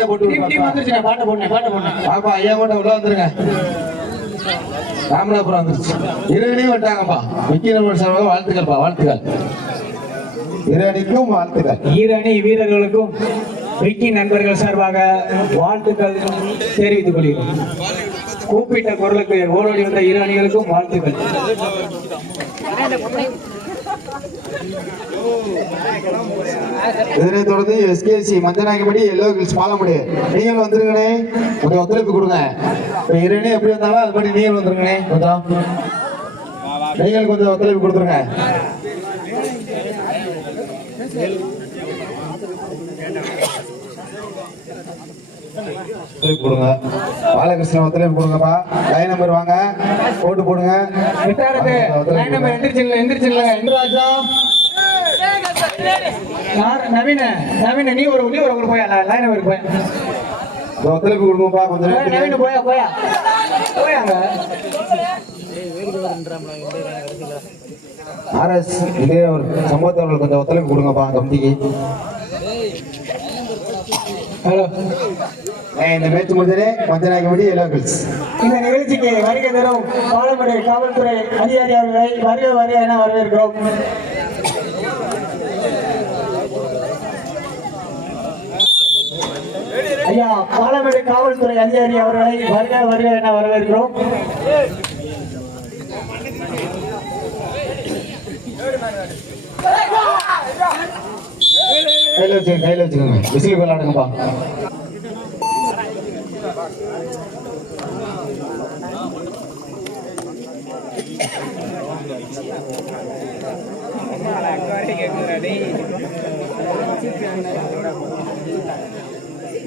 பாட்டை போட்டு team team விடுப்பா. வந்துருச்சு பாட்டை போடணும் பாட்டை போடணும் பாப்பா ஐயா கூட உள்ள வந்துருங்க. ராமநாதபுரம் வந்துருச்சு. இருவனையும் வந்துட்டாங்கப்பா. விக்கிரமன் சார்பாக வாழ்த்துக்கள்ப்பா வாழ்த்துக்கள். இருவனைக்கும் வாழ்த்துக்கள். ஈரணி வீரர்களுக்கும் விக்கி நண்பர்கள் சார்பாக வாழ்த்துக்கள் தெரிவித்துக் கொள்கிறோம். கூப்பிட்ட குரலுக்கு ஓடோடி வந்த இரு அணிகளுக்கும் வாழ்த்துக்கள். இதனை தொடர்ந்து SKC Manjanayakappadi yellow kills Palamudi. நீங்கள் வந்துருங்கண்ணே கொஞ்சம் ஒத்துழைப்பு கொடுங்க. இப்போ இருவனே எப்படி வந்தாலும் அது மாதிரி நீங்கள் வந்துருங்கண்ணே கொஞ்சம் நீங்கள் கொஞ்சம் ஒத்துழைப்பு கொடுத்துருங்க. ஒத்துழைப்பு கொடுங்க. பாலகிருஷ்ணன் ஒத்துழைப்பு கொடுங்கப்பா. லைன் நம்பர் வாங்க. போட்டு போடுங்க. விட்டாரது லைன் நம்பர் எந்திரிச்சில்ல எந்திரிச்சில்ல எந்திராஜா யார்? நவீன நவீன நீ ஒரு நீ ஒரு ஒரு போயா? லைன் நம்பர் போய் ஒத்துழைப்பு கொடுங்கப்பா கொஞ்சம் நவீன போயா போயா? போயாங்க. ஆர்எஸ் இதே ஒரு சம்பவத்தவர்களுக்கு கொஞ்சம் ஒத்துழைப்பு கொடுங்கப்பா கமிட்டிக்கு. ஹலோ. இந்த மேட்ச் முடிஞ்சதே எல்லோ கில்ஸ் இந்த நிகழ்ச்சிக்கு வருகை தரும் பாலமடை காவல்துறை அதிகாரி அவர்களை வருக வருக என வரவேற்கிறோம். ஐயா பாலமேடு காவல்துறை அதிகாரி அவர்களை வருக வருக என வரவேற்கிறோம் கையில் வச்சுக்கோங்க கையில் வச்சுக்கோங்க விசில் விளாடுங்கப்பா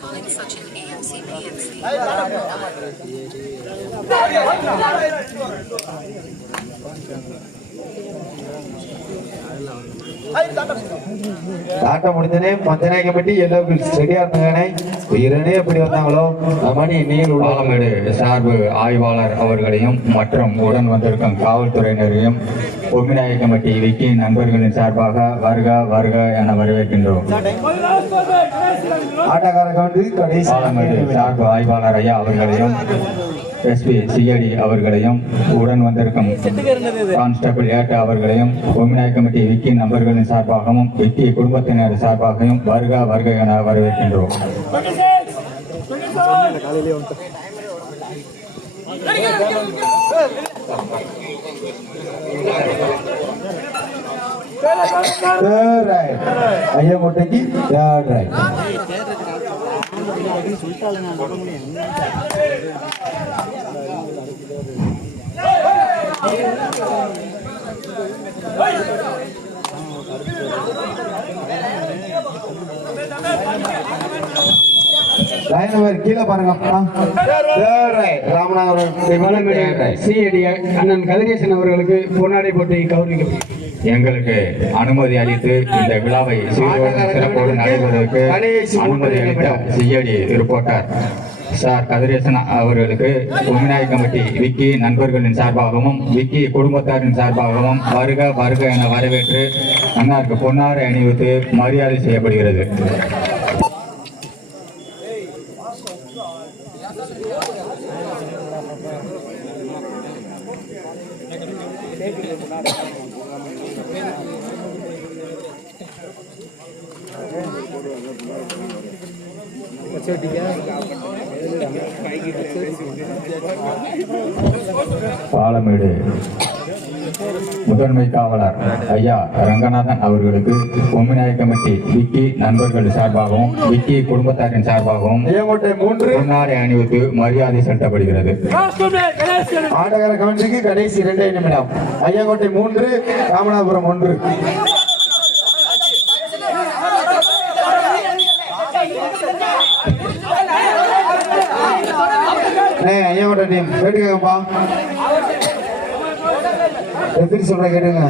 calling Sachin AMC PMC. ஆட்டம் முடிஞ்சதே மஞ்சநாயக கமிட்டி எல்லாம் ரெடியா இருந்தாங்கண்ணே. இரண்டே எப்படி வந்தாங்களோ மணி நீர் பாலமேடு சார்பு ஆய்வாளர் அவர்களையும் மற்றும் உடன் வந்திருக்கும் காவல்துறையினரையும் ஒமிநாய கமிட்டி விக்கி நண்பர்களின் சார்பாக வருக வருக என வரவேற்கின்றோம். ஆட்டக்கார கமிட்டி கடைசி சார்பு ஆய்வாளர் ஐயா அவர்களையும் எஸ்பி சிஐடி அவர்களையும் உடன் வந்திருக்கும் கான்ஸ்டபிள் ஏட்டா அவர்களையும் ஒமினாய் கமிட்டி விக்கி நபர்களின் சார்பாகவும் விக்கி குடும்பத்தினர் சார்பாகவும் வருக வருக என வரவேற்கின்றோம் ஐயா ரைட் தேர்ட் ரைட் சொல்லிட்டாங்க லைன் கீழே பாருங்க. ராமநாதபுரம். சிஐடி அண்ணன் கதிரேசன் அவர்களுக்கு பொன்னாடை போட்டி கௌரவிக்கப்படும் எங்களுக்கு அனுமதி அளித்து இந்த விழாவை சிறப்போடு நடைபெறுவதற்கு அனுமதி அளித்த சிஐடி ரிப்போர்ட்டர் சார் கதிரேசன் அவர்களுக்கு உமிநாய கமிட்டி விக்கி நண்பர்களின் சார்பாகவும் விக்கி குடும்பத்தாரின் சார்பாகவும் வருக வருக என வரவேற்று அன்னாருக்கு பொன்னாரை அணிவித்து மரியாதை செய்யப்படுகிறது. பாலமேடு. முதன்மை காவலர் ஐயா ரங்கநாதன் அவர்களுக்கு பொம்மிநாய கமிட்டி விக்கி நண்பர்கள் சார்பாகவும் விக்கி குடும்பத்தாரின் சார்பாகவும் பொன்னாடை அணிவித்து மரியாதை செலுத்தப்படுகிறது. ஆட்டக்கார கமிட்டிக்கு கடைசி இரண்டே நிமிடம். ஐயங்கோட்டை மூன்று ராமநாதபுரம் ஒன்று. ஐயங்கோட்டை டீம் கேட்டுக்கங்கப்பா எப்படி சொல்ற கேட்டுங்க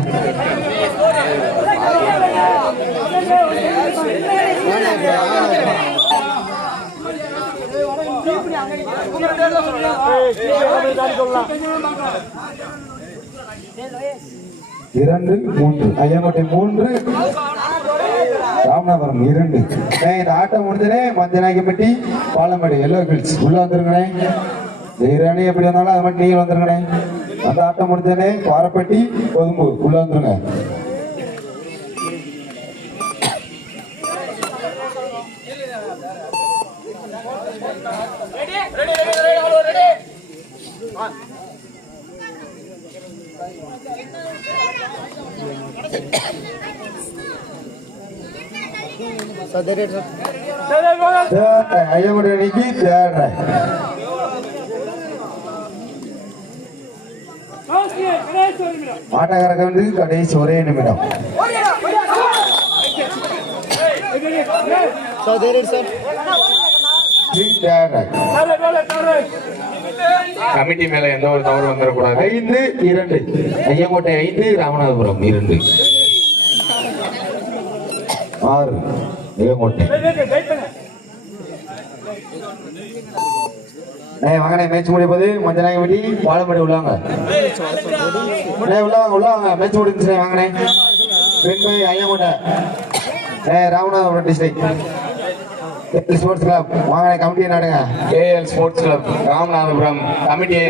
இரண்டு மூன்று. ஐயாங்கோட்டை மூன்று. ராமநாதபுரம் இரண்டு. இந்த ஆட்டம் முடிஞ்சனே மஞ்சநாயக்கப்பட்டி பாலம்பாடி எல்லோ கில்ஸ் உள்ள வந்துருங்கண்ணே. வேற எப்படி வந்தாலும் அது மட்டும் நீங்கள் வந்துருங்கண்ணே. அந்த ஆட்டம் முடிஞ்சனே பாரப்பட்டி கொதும்பு உள்ள வந்துருங்க ஐயாங்கோட்டை அணிக்கு தேடுறேன் ஆட்டக்காரங்க வந்து கடைசி ஒரே நிமிடம் தேடுறேன் கமிட்டி மேல எந்த ஒரு தவறு வந்துடக்கூடாது. ஐந்து இரண்டு. ஐயங்கோட்டை ஐந்து ராமநாதபுரம் இரண்டு. ஆறு ஐயங்கோட்டை. வாங்கண்ணே மேட்ச் முடிய போது மஞ்சள் நாயகப்பட்டி பாலமடி உள்ளாங்க. உள்ளாங்க உள்ளாங்க மேட்ச் முடிஞ்சுனே வாங்கண்ணே. பெண்மை ஐயங்கோட்டை ஏய் ராமநாதபுரம் டிஸ்ட்ரிக்ட் ஸ்போர்ட்ஸ் கிளப். வாங்கண்ணே கமிட்டி நாடுங்க. AL sports club Ramanathapuram கமிட்டியை